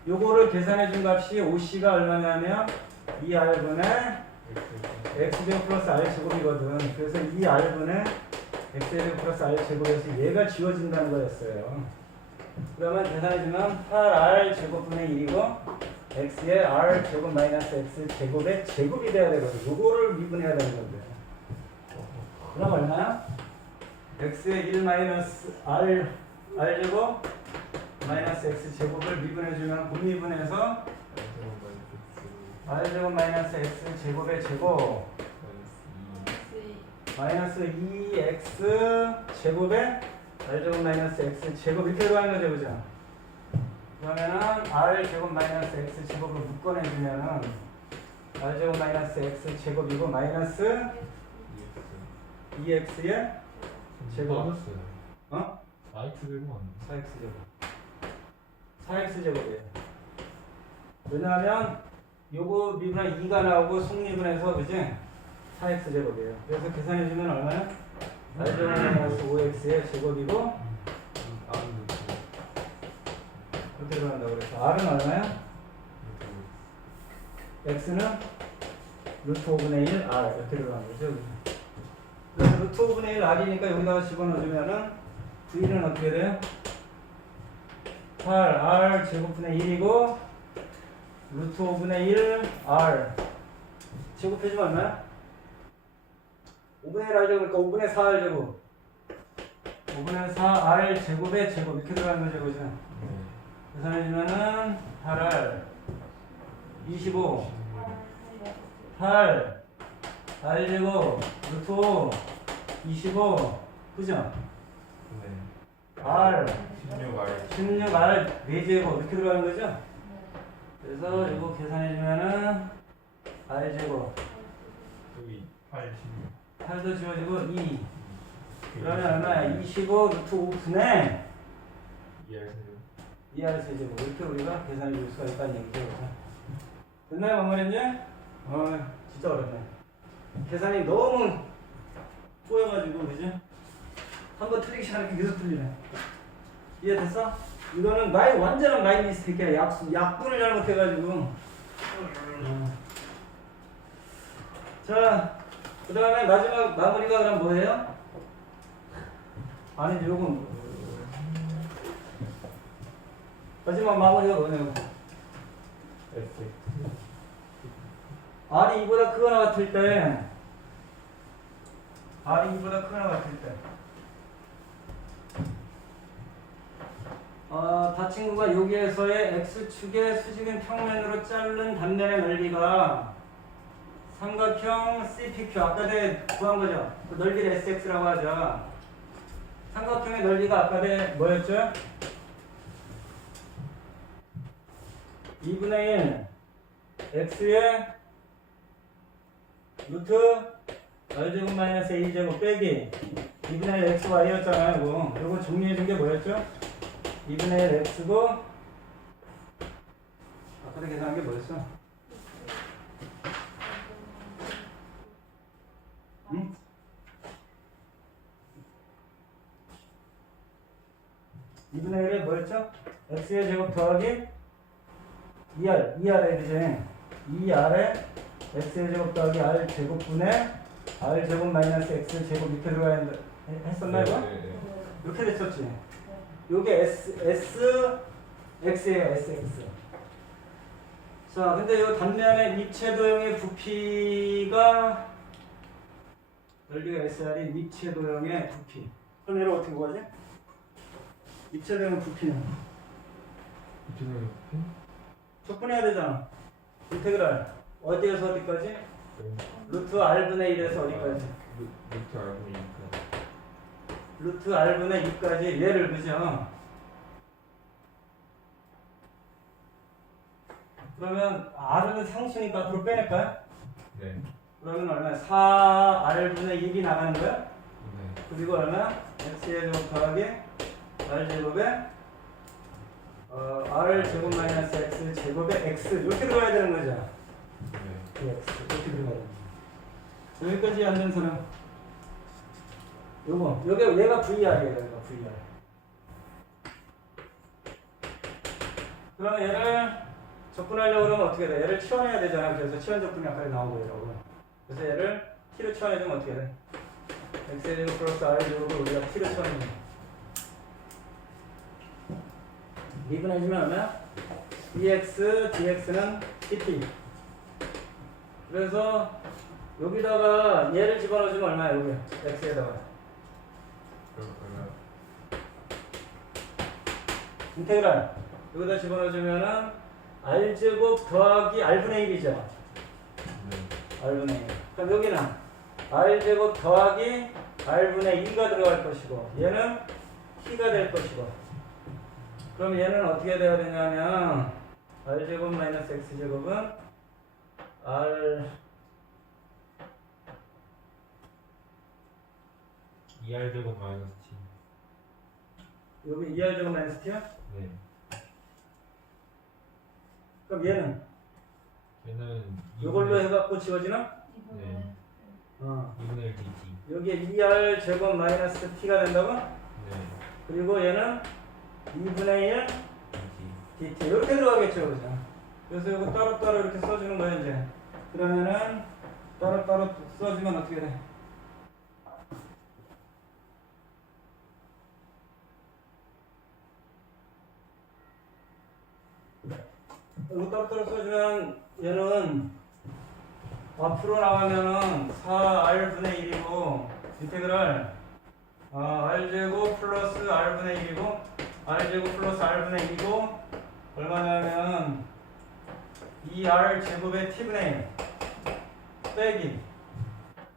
요거를 계산해 준 값이 5c가 얼마냐면 2r분의 x제곱 플러스 r 제곱이거든. 그래서 2r분의 x제곱 플러스 r 제곱에서 얘가 지워진다는 거였어요. 그러면 계산해주면 8r 제곱분의 1이고 x의 r 제곱 마이너스 x 제곱의 제곱이 돼야 되거든. 요거를 미분해야 되는 건데. 그럼 얼마야? x의 1 마이너스 r 제곱 마이너스 x 제곱을 미분해주면 곱미분해서 r 제곱 마이너스 x 제곱의 제곱 마이너스 2x 제곱에 r제곱 마이너스 x 제곱 이렇게 들어가는 거죠, 그죠? 그러면은 r제곱 마이너스 x 제곱을 묶어내주면은 r제곱 마이너스 x 제곱이고 마이너스 2x의 제곱 빠졌어요. 어? 4X 제곱 아니에요? 4x 제곱 4x 제곱이에요. 왜냐하면 요거 미분한 2가 나오고 속미분해서 그지? 4x 제곱이에요. 그래서 계산해주면 얼마야? r제곱 마이너스 5x의 제곱이고 어떻게 들어간다고 그랬어? r은 얼마야? x는 루트 5분의 1 r 이렇게 들어가는 거죠. 그래서 루트 5분의 1 r이니까 여기다가 집어넣어주면은 v는 어떻게 돼요? 8r 제곱분의 1이고 루트 5분의 1 r 제곱해주면 얼마야? 5분의 1 r 제곱이니까 5분의 4 r 제곱 5분의 4 r 제곱의 제곱 이렇게 들어가는 거죠, 그죠? 계산해주면은 8r 25 8 r 제곱 루트 5 25 그죠? 네. r 16R 16r 4제곱 이렇게 들어가는 거죠? 그래서 이거 계산해주면은 r제곱 여기 8, 16 8도 지워지고 2 그러면 얼마야? 25 루트 5분의 2R 세제곱 2r 세제곱 이렇게 우리가 계산해 줄 수가 있다는 얘기죠. 됐나요, 마무리했니? 진짜 어렵네. 계산이 너무 꼬여가지고 그지? 한번 틀리기 시작하니까 계속 틀리네. 이해됐어? 이거는 완전한 마이 미스테이크야. 약분을 잘못해가지고. 자, 그 다음에 마지막 마무리가 그럼 뭐예요? 아니, 요건 마지막 마무리가 뭐냐고. F r이 2보다 크거나 같을 때 r이 2보다 크거나 같을 때 다친구가 여기에서의 x축의 수직인 평면으로 자른 단면의 넓이가 삼각형 CPQ 아까 전에 구한 거죠. 그 넓이를 SX라고 하죠. 삼각형의 넓이가 아까 뭐였죠? 2분의 1 x의 루트 r제곱 마이너스 a제곱 빼기 2분의 1 xy였잖아요. 이거 정리해준 게 뭐였죠? 2분의 1 x고 아까 계산한 게 뭐였어? 응? (2분의 1에) 뭐였죠? x의 제곱 더하기 2r에 그지? 2r에 x의 제곱 더하기 r 제곱분의 r 제곱 마이너스 x 제곱 이렇게 들어가야 했었나 이거? 이렇게 됐었지? 요게 x예요. sx. 자, 근데 요 단면의 입체도형의 부피가 넓이가 sr인 입체도형의 부피. 그럼 얘를 어떻게 구하지? 입체도형 부피는 이쪽에 적분해야 되잖아. 인테그랄 어디에서 어디까지? 루트 r분의 1에서 어디까지? 루트 알고 있니까 루트 r분의 2까지 얘를 그죠? 그러면 r은 상수니까 앞으로 빼낼까요? 네. 그러면 얼마야? 4r분의 1이 나가는 거야? 네. 그리고 얼마야? x의 제곱 더하기 r제곱에 r 제곱 마이너스 x 제곱에 x 이렇게 들어가야 되는 거죠? 네. x 이렇게 들어가야 되는 거죠. 여기까지 안 된 사람 요게 얘가 VR이에요. 얘가 VR. 그러면 얘를 접근하려고 그러면 어떻게 돼? 얘를 치환해야 되잖아. 그래서 치환 접근이 아까 나온 거예요. 그래서 얘를 t로 치환해주면 어떻게 돼? x제곱 플러스 r제곱을 우리가 t로 치환해주면 미분해주면 얼마야? dx는 dt. 그래서 여기다가 얘를 집어넣어주면 얼마야? 여기 x에다가 그러면 인테그랄 여기다 집어넣어주면은 r제곱 더하기 r분의 1이죠. 네. r분의 1. 그럼 여기는 r제곱 더하기 r분의 2가 들어갈 것이고 얘는 t가 될 것이고 그럼 얘는 어떻게 돼야 되냐면 r제곱 마이너스 x제곱은 r 2R 제곱 마이너스 T. 여기 2r제곱 마이너스 t야? 네. 그럼 얘는 얘는 이걸로 해갖고 지워지나? 네. 2분의 1 DT. 여기에 2r 제곱 마이너스 t가 된다고? 네. 그리고 얘는 2분의 1 DT. dt 이렇게 들어가겠죠, 그죠? 그래서 이거 따로따로 이렇게 써주는 거야 이제. 그러면은 따로따로 써주면 어떻게 돼? 이거 따로따로 써주면 얘는 앞으로 나가면은 4r분의 1이고 인테그랄 r제곱 플러스 r분의 1이고 r제곱 플러스 r분의 2고 얼마냐면 2r 제곱의 t분의 1 빼기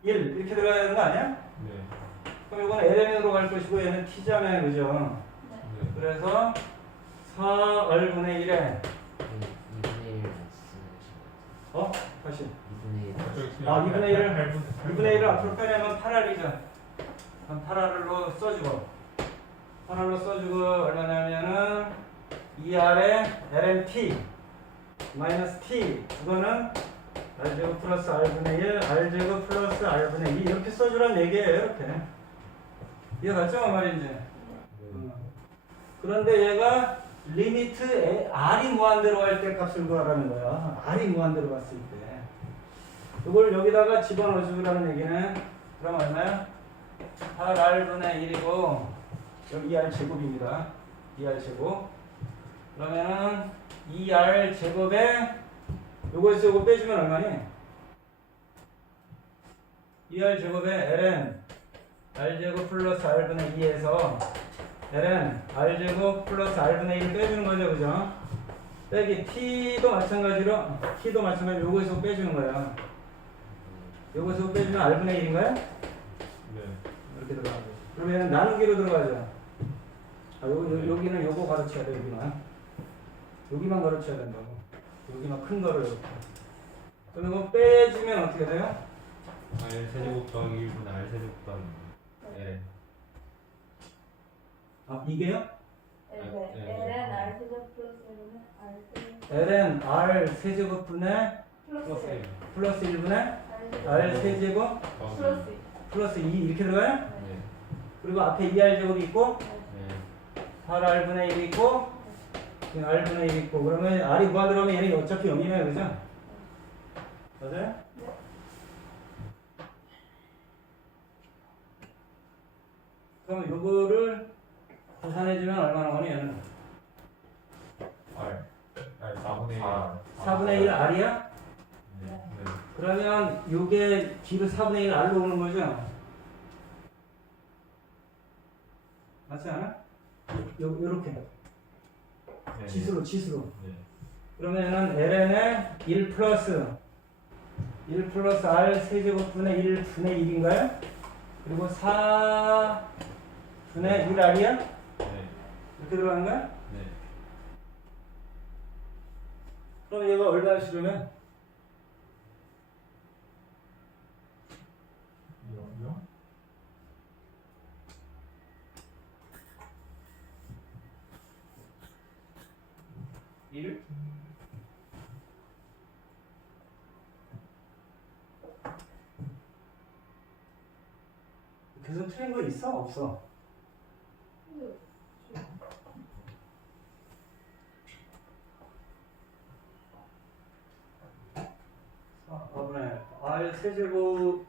1 이렇게 들어가야 되는 거 아니야? 네. 그럼 이건 ln으로 갈 것이고 얘는 t잖아요, 그죠? 네. 그래서 4r분의 1에 2분의 1 다시 2분의 1. 2분의 1을 2분의 1을 앞으로 빼내면 8r이죠. 그럼 8r로 써주고 8r로 써주고 얼마냐면은 2r에 ln 마이너스 t 그거는 r제곱 플러스 r분의 1 r제곱 플러스 r분의 2 이렇게 써주란 얘기예요. 이렇게 이해갔죠? 그 말인지. 그런데 얘가 리미트 r이 무한대로 갈 때 값을 구하라는 거야. r이 무한대로 갔을 때 이걸 여기다가 집어넣어주라는 얘기는 그럼 얼마야? 8r분의 1이고 여기 2r 제곱입니다. 2r 제곱 그러면은 2r 제곱에 요거에서 요거 빼주면 얼마니? 2r 제곱에 ln r제곱 플러스 r분의 2에서 ln r제곱 플러스 r분의 1을 빼주는 거죠, 그죠? 빼기 t도 마찬가지로 요거에서 빼주는 거예요. 요거에서 빼주면 r분의 1인가요? 네. 이렇게 들어가는 거죠. 그러면 나누기로 들어가죠. 여기는 요거 가르쳐야 돼. 여기만 가르쳐야 된다고. 여기만 큰 거를 이렇게. 그럼 이거 빼주면 어떻게 돼요? R 세제곱 더하기 1분 R 세제곱 더하기 L. 아 이게요? ln r 세제곱 플러스 1은 r 세제곱 ln r 세제곱분의 플러스 1 플러스 1분의 r 세제곱 플러스 2 플러스 2 이렇게 들어가요? 네. 그리고 앞에 2r 제곱이 있고 네. 8r분의 1이 있고 r분의 1이 있고 그러면 r이 구하 들어가면 얘는 어차피 0이네요. 그죠? 맞아요? 그럼 요거를 계산해주면 얼마 나오니 얘는? R 4분의 1 4분의 1 r이야? 네. 네. 그러면 요게 뒤로 4분의 1 r로 오는 거죠? 맞지 않아? 요렇게 네. 지수로 네. 그러면은 ln의 1 플러스 r 세제곱분의 1분의 1인가요? 그리고 4분의 1r이야? 네. 이렇게 들어가는 거야? 네. 그럼 얘가 얼마 싫으면? 이거요? 계속 틀린 거 있어? 없어? 아번에 r 세제곱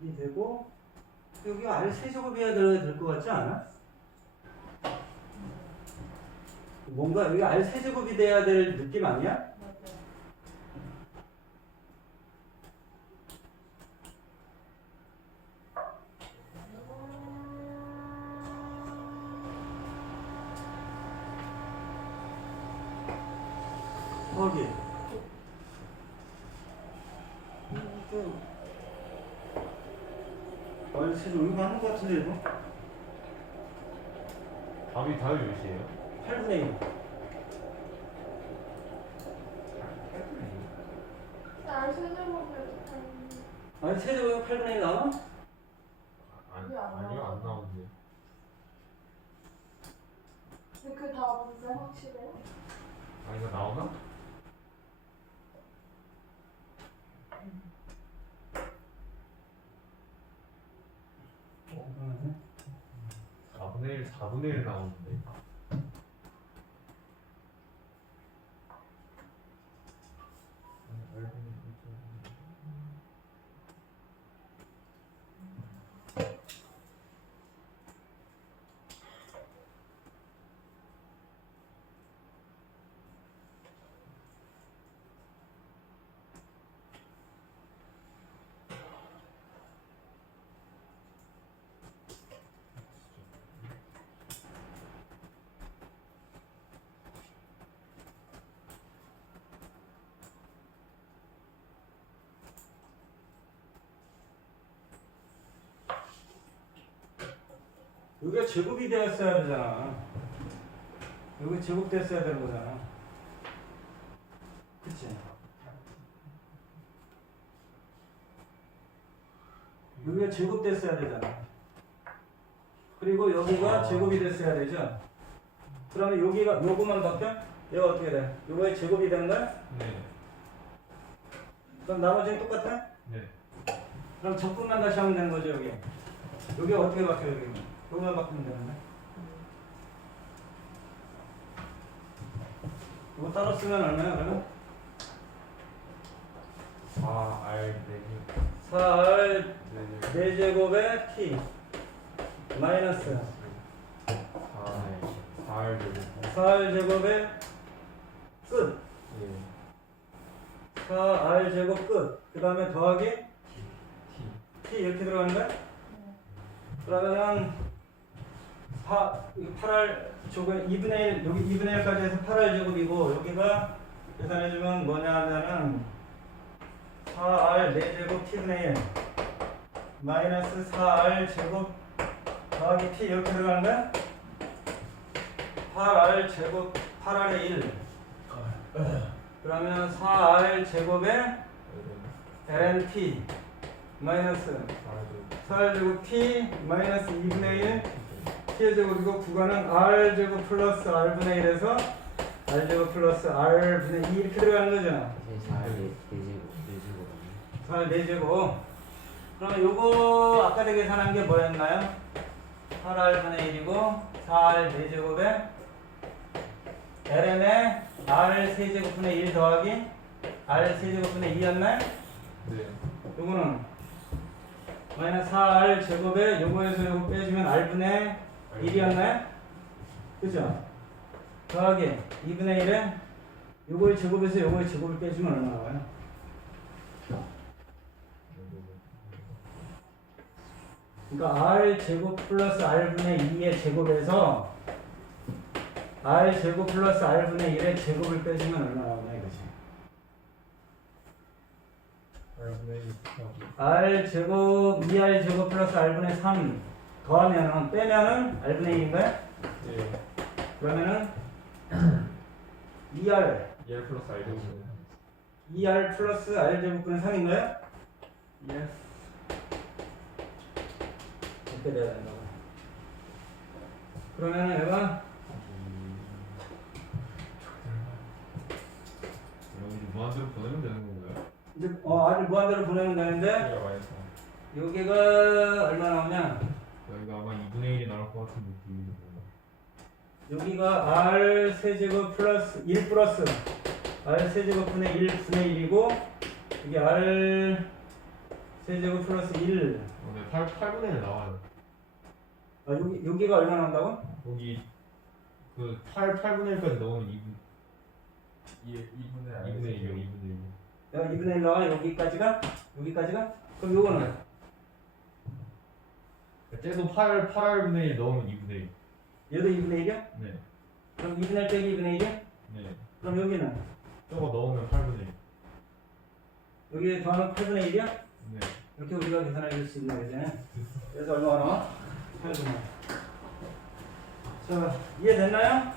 이 되고 여기 r 세제곱이어야 될 것 같지 않아? 뭔가 여기 r 세제곱이 돼야 될 느낌 아니야? 맞아요. 거기 r 세제곱 이거 하는 것 같은데 이거? 답이 몇이에요? 8분의 1 r 세제곱을 r 세제곱이 8분의 1 나와? 이게 안 아니요, 안 나와요. 나오는데. 근데 그 다음 문제 확실해요? 아, 이거 나오나? 어, 4분의 1 나오는데. 여기가 제곱이 되었어야 되잖아. 여기 제곱됐어야 되는 거잖아. 그치? 여기가 제곱됐어야 되잖아. 그리고 여기가 제곱이 됐어야 되죠? 그러면 여기가 요거만 바뀌어? 얘가 어떻게 돼? 요거에 제곱이 되는 거야? 네. 그럼 나머지는 똑같아? 네. 그럼 적분만 다시 하면 되는 거죠, 여기. 여기 어떻게 바뀌어, 여기? 요거만 바꾸면 되는데. 이거 따로 쓰면 얼마야, 그러면? 4R 4R 4제 4제곱에 T 마이너스 4R 제곱. 4R 제곱에 끝 예. 4R 제곱 끝 그 다음에 더하기 T. T 이렇게 들어가는 거야? 네. 그러면은 8R 제곱에 2분의 1 여기 2분의 1까지 해서 8R 제곱이고 여기가 계산해주면 뭐냐 하면은 4R 4제곱 T분의 1 마이너스 4R 제곱 더하기 T 이렇게 들어가는 거야? 8R 제곱 8R의 1 그러면 4R 제곱에 LNT 마이너스 4R 제곱 T 마이너스 2분의 1 T의 제곱이고 구간은 R 제곱 플러스 R분의 1에서 R 제곱 플러스 R분의 2 이렇게 들어가는 거잖아. 4R 4제곱. 그러면 요거 아까 계산한 게 뭐였나요? 8R분의 1이고 4R 4제곱에 LN에 R 세제곱분의 1 더하기 R 세제곱분의 2였나요? 네. 요거는 마이너스 4R 제곱에 요거에서 요거 빼주면 R분의 1이었나요? 그죠? 더하기 2분의 1에 요거의 제곱에서 요거의 제곱을 빼주면 얼마 나와요? 그러니까 R 제곱 플러스 R분의 2의 제곱에서 R 제곱 플러스 R분의 1의 제곱을 빼주면 얼마 나오냐 이거지. R 제곱 2R 제곱 플러스 R분의 3 더하면은 빼면은 R분의 1인가요? 예. 그러면은 2R 2R 플러스 R 제곱. 2R 플러스 R 제곱분의 3인가요? Yes. 이렇게 돼야 된다고. 그러면은 얘가 여기 무한대로 보내면 되는 건가요? 이제 R을 무한대로 보내면 되는데 T가 마이너스 여기가 얼마 나오냐? 여기가 아마 2분의 1이 나올 것 같은 느낌이 여기가 R 세제곱 플러스 1 플러스 R 세제곱분의 1분의 1이고 이게 R 세제곱 플러스 1 네, 8분의 1 나와요. 여기가 얼마 나온다고? 여기 그 8분의 1까지 넣으면 2분의 R 2분의 1이요. 2분의 1. 내가 2분의 1 나와 여기까지가? 그럼 요거는 쟤도 8분의 1 넣으면 2분의 1. 얘도 2분의 1이야? 네. 그럼 2분의 1 빼기 2분의 1이야? 네. 그럼 여기는? 저거 넣으면 8분의 1. 여기 더하면 8분의 1이야? 네. 이렇게 우리가 계산해 줄 수 있는 거잖아. 그래서 얼마가 나와? 8분의 1. 자, 이해됐나요?